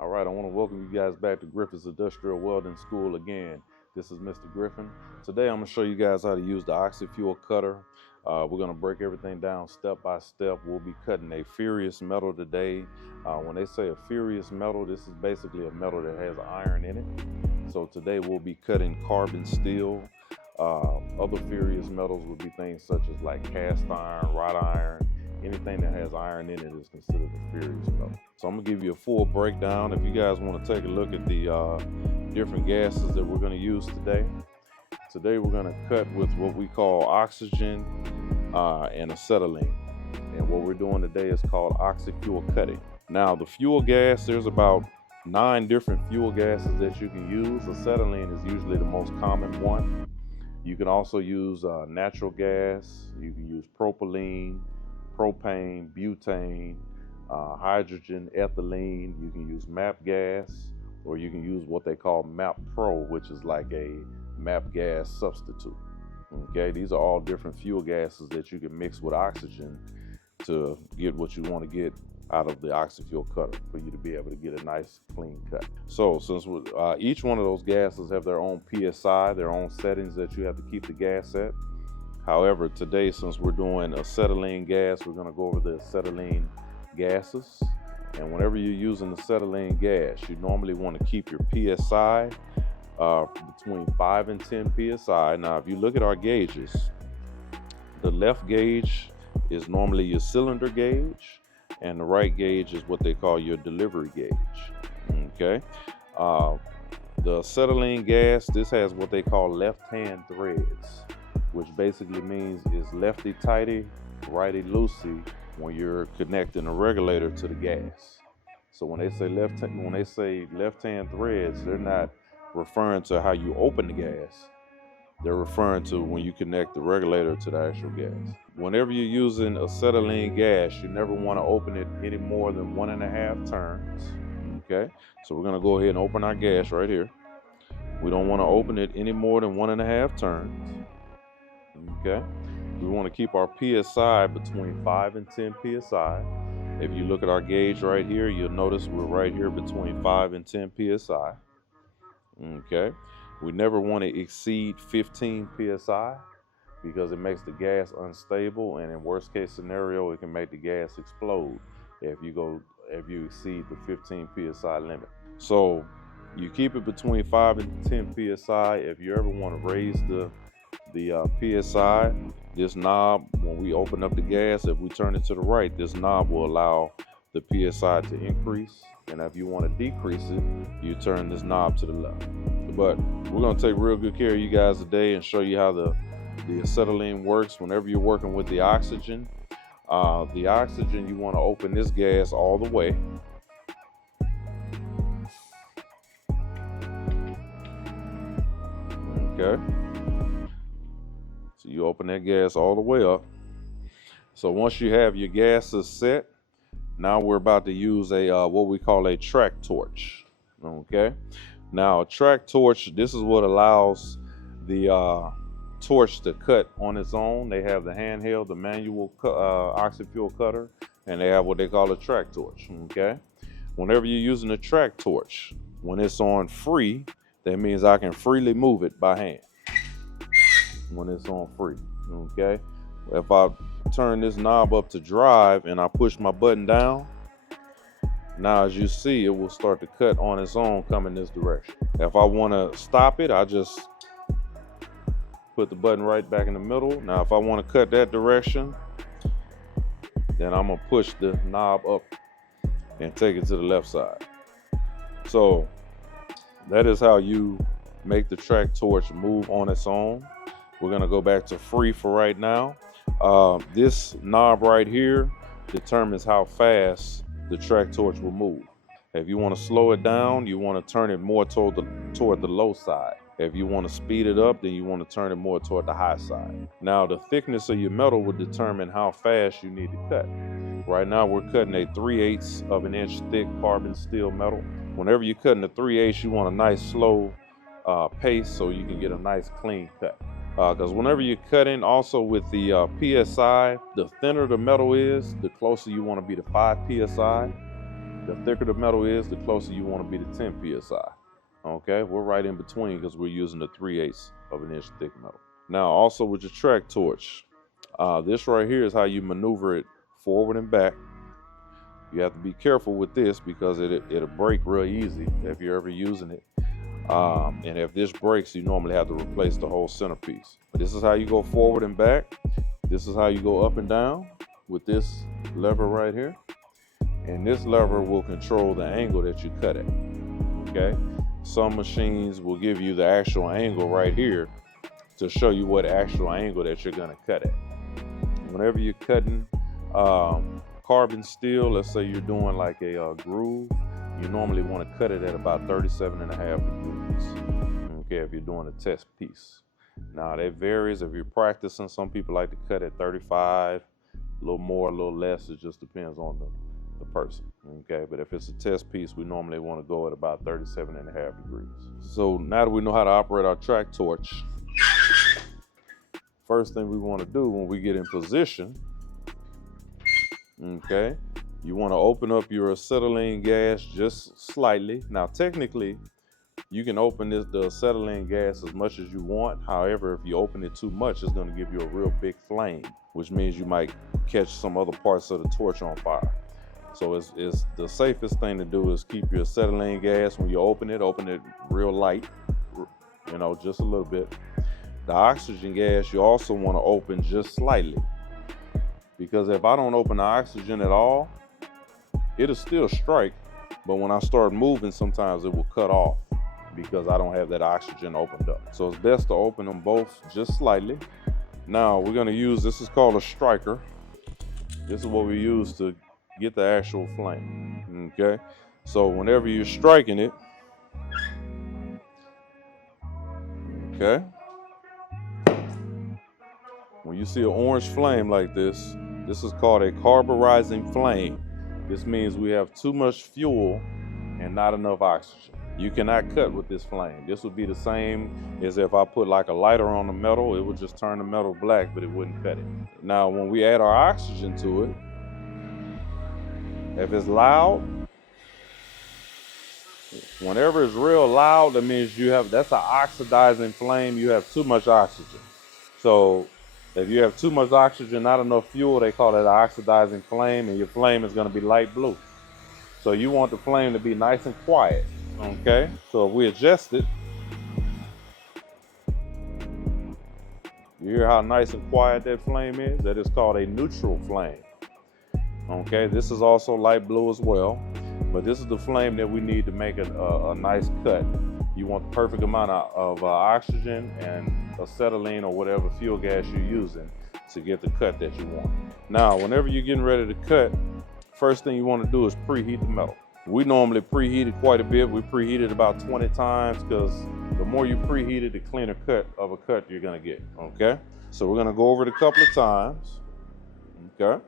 All right, I want to welcome you guys back to Griffin's Industrial Welding School again. This is Mr. Griffin. Today I'm going to show you guys how to use the Oxyfuel cutter. We're going to break everything down step by step. We'll be cutting a furious metal today. When they say a furious metal, this is basically a metal that has iron in it. So today we'll be cutting carbon steel. Other furious metals would be things such as like cast iron, wrought iron. Anything that has iron in it is considered a furious metal. So I'm gonna give you a full breakdown. If you guys want to take a look at the different gases that we're gonna use today. Today we're gonna cut with what we call oxygen and acetylene. And what we're doing today is called oxyfuel cutting. Now the fuel gas, there's about 9 different fuel gases that you can use. Acetylene is usually the most common one. You can also use natural gas. You can use propylene, propane, butane, hydrogen, ethylene. You can use MAP gas, or you can use what they call MAP Pro, which is like a MAP gas substitute. Okay, these are all different fuel gases that you can mix with oxygen to get what you want to get out of the Oxyfuel cutter for you to be able to get a nice clean cut. So since each one of those gases have their own PSI, their own settings that you have to keep the gas at. However, today, since we're doing acetylene gas, we're going to go over the acetylene gases. And whenever you're using acetylene gas, you normally want to keep your PSI between 5 and 10 PSI. Now, if you look at our gauges, the left gauge is normally your cylinder gauge, and the right gauge is what they call your delivery gauge. Okay. The acetylene gas, this has what they call left-hand threads, which basically means it's lefty tighty, righty loosey when you're connecting a regulator to the gas. So when they say left-hand threads, they're not referring to how you open the gas. They're referring to when you connect the regulator to the actual gas. Whenever you're using acetylene gas, you never want to open it any more than 1.5 turns. Okay, so we're gonna go ahead and open our gas right here. We don't want to open it any more than 1.5 turns. Okay, we want to keep our PSI between 5 and 10 PSI. If you look at our gauge right here, you'll notice we're right here between 5 and 10 PSI. Okay, we never want to exceed 15 PSI because it makes the gas unstable, and in worst case scenario, it can make the gas explode if you exceed the 15 PSI limit. So you keep it between 5 and 10 PSI. If you ever want to raise the PSI, this knob, when we open up the gas, if we turn it to the right, this knob will allow the PSI to increase. And if you want to decrease it, you turn this knob to the left. But we're going to take real good care of you guys today and show you how the acetylene works. Whenever you're working with the oxygen, you want to open this gas all the way. Okay. So you open that gas all the way up. So once you have your gases set, now we're about to use a what we call a track torch. Okay. Now a track torch, this is what allows the torch to cut on its own. They have the handheld, the manual Oxyfuel cutter, and they have what they call a track torch. Okay. Whenever you're using a track torch, when it's on free, that means I can freely move it by hand. When it's on free. Okay. If I turn this knob up to drive and I push my button down, now as you see, it will start to cut on its own coming this direction. If I want to stop it, I just put the button right back in the middle. Now if I want to cut that direction, then I'm gonna push the knob up and take it to the left side. So that is how you make the track torch move on its own. We're gonna go back to free for right now. This knob right here determines how fast the track torch will move. If you want to slow it down, you want to turn it more toward the low side. If you want to speed it up, then you want to turn it more toward the high side. Now the thickness of your metal will determine how fast you need to cut. Right now we're cutting a 3/8 of an inch thick carbon steel metal. Whenever you're cutting a 3/8, you want a nice slow pace so you can get a nice clean cut. Because whenever you're cutting, also with the PSI, the thinner the metal is, the closer you want to be to 5 PSI. The thicker the metal is, the closer you want to be to 10 psi. Okay, we're right in between because we're using the 3/8 of an inch thick metal. Now, also with your track torch, this right here is how you maneuver it forward and back. You have to be careful with this because it'll break real easy if you're ever using it. And if this breaks, you normally have to replace the whole centerpiece. This is how you go forward and back. This is how you go up and down with this lever right here. And this lever will control the angle that you cut at. Okay? Some machines will give you the actual angle right here to show you what actual angle that you're gonna cut at. Whenever you're cutting carbon steel, let's say you're doing like a groove, you normally want to cut it at about 37.5 degrees. Okay, if you're doing a test piece. Now that varies if you're practicing. Some people like to cut at 35, a little more, a little less. It just depends on the person. Okay, but if it's a test piece, we normally want to go at about 37.5 degrees. So now that we know how to operate our track torch, first thing we want to do when we get in position, okay, you want to open up your acetylene gas just slightly. Now, technically, you can open the acetylene gas as much as you want. However, if you open it too much, it's going to give you a real big flame, which means you might catch some other parts of the torch on fire. So it's the safest thing to do is keep your acetylene gas, when you open it real light, you know, just a little bit. The oxygen gas you also want to open just slightly, because if I don't open the oxygen at all, it'll still strike, but when I start moving, sometimes it will cut off because I don't have that oxygen opened up. So it's best to open them both just slightly. Now we're going to use, this is called a striker. This is what we use to get the actual flame. Okay, so whenever you're striking it, okay, when you see an orange flame like this, this is called a carburizing flame. This means we have too much fuel and not enough oxygen. You cannot cut with this flame. This would be the same as if I put like a lighter on the metal. It would just turn the metal black, but it wouldn't cut it. Now, when we add our oxygen to it, if it's loud, whenever it's real loud, that means that's an oxidizing flame. You have too much oxygen. So if you have too much oxygen, not enough fuel, they call it an oxidizing flame, and your flame is going to be light blue. So you want the flame to be nice and quiet, okay? So if we adjust it, you hear how nice and quiet that flame is? That is called a neutral flame, okay? This is also light blue as well, but this is the flame that we need to make a nice cut. You want the perfect amount of oxygen and acetylene or whatever fuel gas you're using to get the cut that you want. Now, whenever you're getting ready to cut, first thing you want to do is preheat the metal. We normally preheat it quite a bit. We preheat it about 20 times because the more you preheat it, the cleaner cut of a cut you're going to get, okay? So we're going to go over it a couple of times, okay?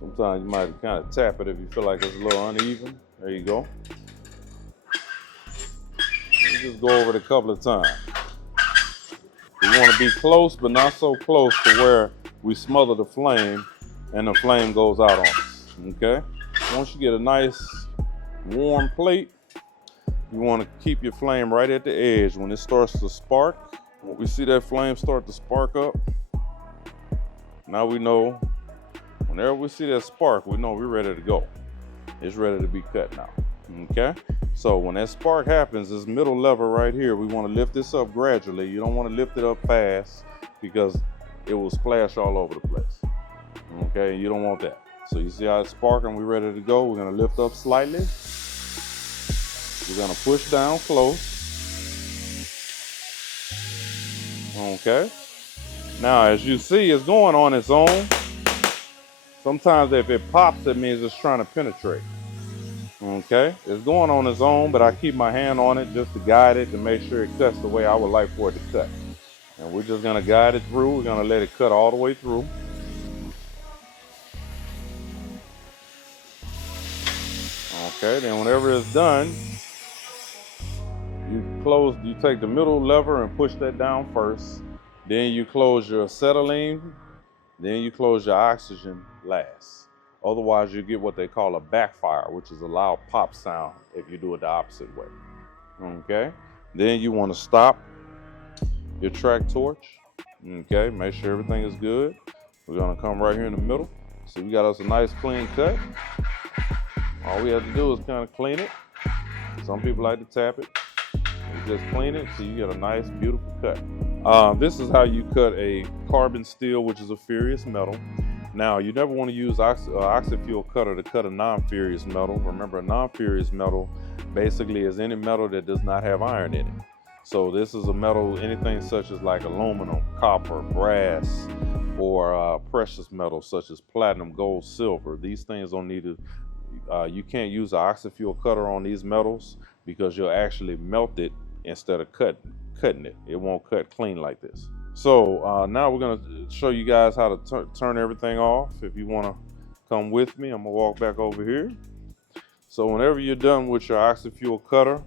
Sometimes you might kind of tap it if you feel like it's a little uneven. There you go. You just go over it a couple of times. We want to be close, but not so close to where we smother the flame and the flame goes out on us, okay? Once you get a nice warm plate, you want to keep your flame right at the edge. When it starts to spark, when we see that flame start to spark up, now we know. Whenever we see that spark, we know we're ready to go. It's ready to be cut now, okay? So when that spark happens, this middle lever right here, we want to lift this up gradually. You don't want to lift it up fast because it will splash all over the place, okay? You don't want that. So you see how it's sparking, we're ready to go. We're going to lift up slightly. We're going to push down close, okay? Now, as you see, it's going on its own. Sometimes if it pops, it means it's trying to penetrate, okay? It's going on its own, but I keep my hand on it just to guide it to make sure it cuts the way I would like for it to cut. And we're just gonna guide it through. We're gonna let it cut all the way through. Okay, then whenever it's done, you you take the middle lever and push that down first. Then you close your acetylene. Then you close your oxygen last. Otherwise, you get what they call a backfire, which is a loud pop sound if you do it the opposite way. Okay. Then you want to stop your track torch. Okay. Make sure everything is good. We're going to come right here in the middle. So we got us a nice clean cut. All we have to do is kind of clean it. Some people like to tap it. You just clean it so you get a nice, beautiful cut. This is how you cut a carbon steel, which is a ferrous metal. Now, you never want to use Oxyfuel cutter to cut a non-ferrous metal. Remember, a non-ferrous metal basically is any metal that does not have iron in it. So this is a metal, anything such as like aluminum, copper, brass, or precious metals such as platinum, gold, silver. These things don't need to, you can't use an Oxyfuel cutter on these metals because you'll actually melt it instead of cutting it. It won't cut clean like this. So now we're going to show you guys how to turn everything off. If you want to come with me, I'm going to walk back over here. So whenever you're done with your Oxyfuel cutter,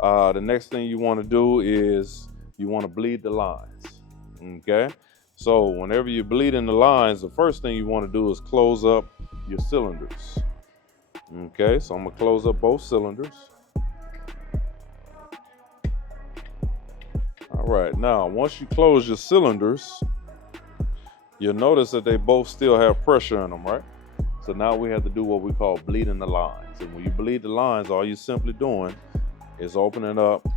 the next thing you want to do is you want to bleed the lines. Okay? So whenever you're bleeding the lines, the first thing you want to do is close up your cylinders. Okay, so I'm going to close up both cylinders. All right, now once you close your cylinders, you'll notice that they both still have pressure in them, right? So now we have to do what we call bleeding the lines. And when you bleed the lines, all you're simply doing is opening up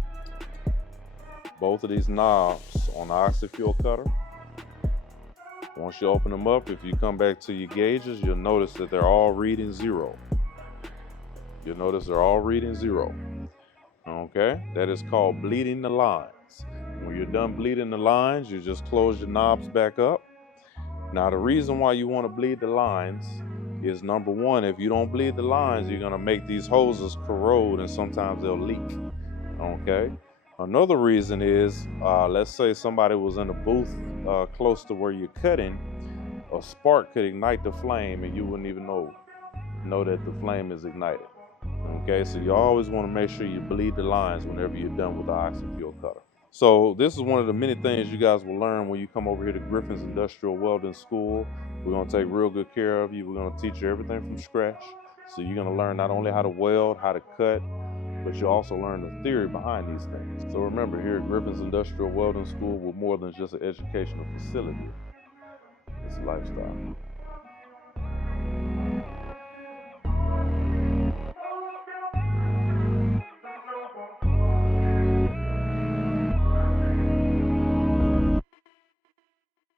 both of these knobs on the Oxyfuel cutter. Once you open them up, if you come back to your gauges, you'll notice that they're all reading 0. You'll notice they're all reading 0. Okay, that is called bleeding the lines. When you're done bleeding the lines, you just close your knobs back up. Now, the reason why you want to bleed the lines is, number one, if you don't bleed the lines, you're going to make these hoses corrode and sometimes they'll leak. Okay. Another reason is, let's say somebody was in a booth close to where you're cutting, a spark could ignite the flame and you wouldn't even know that the flame is ignited. Okay, so you always want to make sure you bleed the lines whenever you're done with the Oxyfuel cutter. So this is one of the many things you guys will learn when you come over here to Griffin's Industrial Welding School. We're going to take real good care of you. We're going to teach you everything from scratch. So you're going to learn not only how to weld, how to cut, but you also learn the theory behind these things. So remember, here at Griffin's Industrial Welding School, we're more than just an educational facility. It's a lifestyle.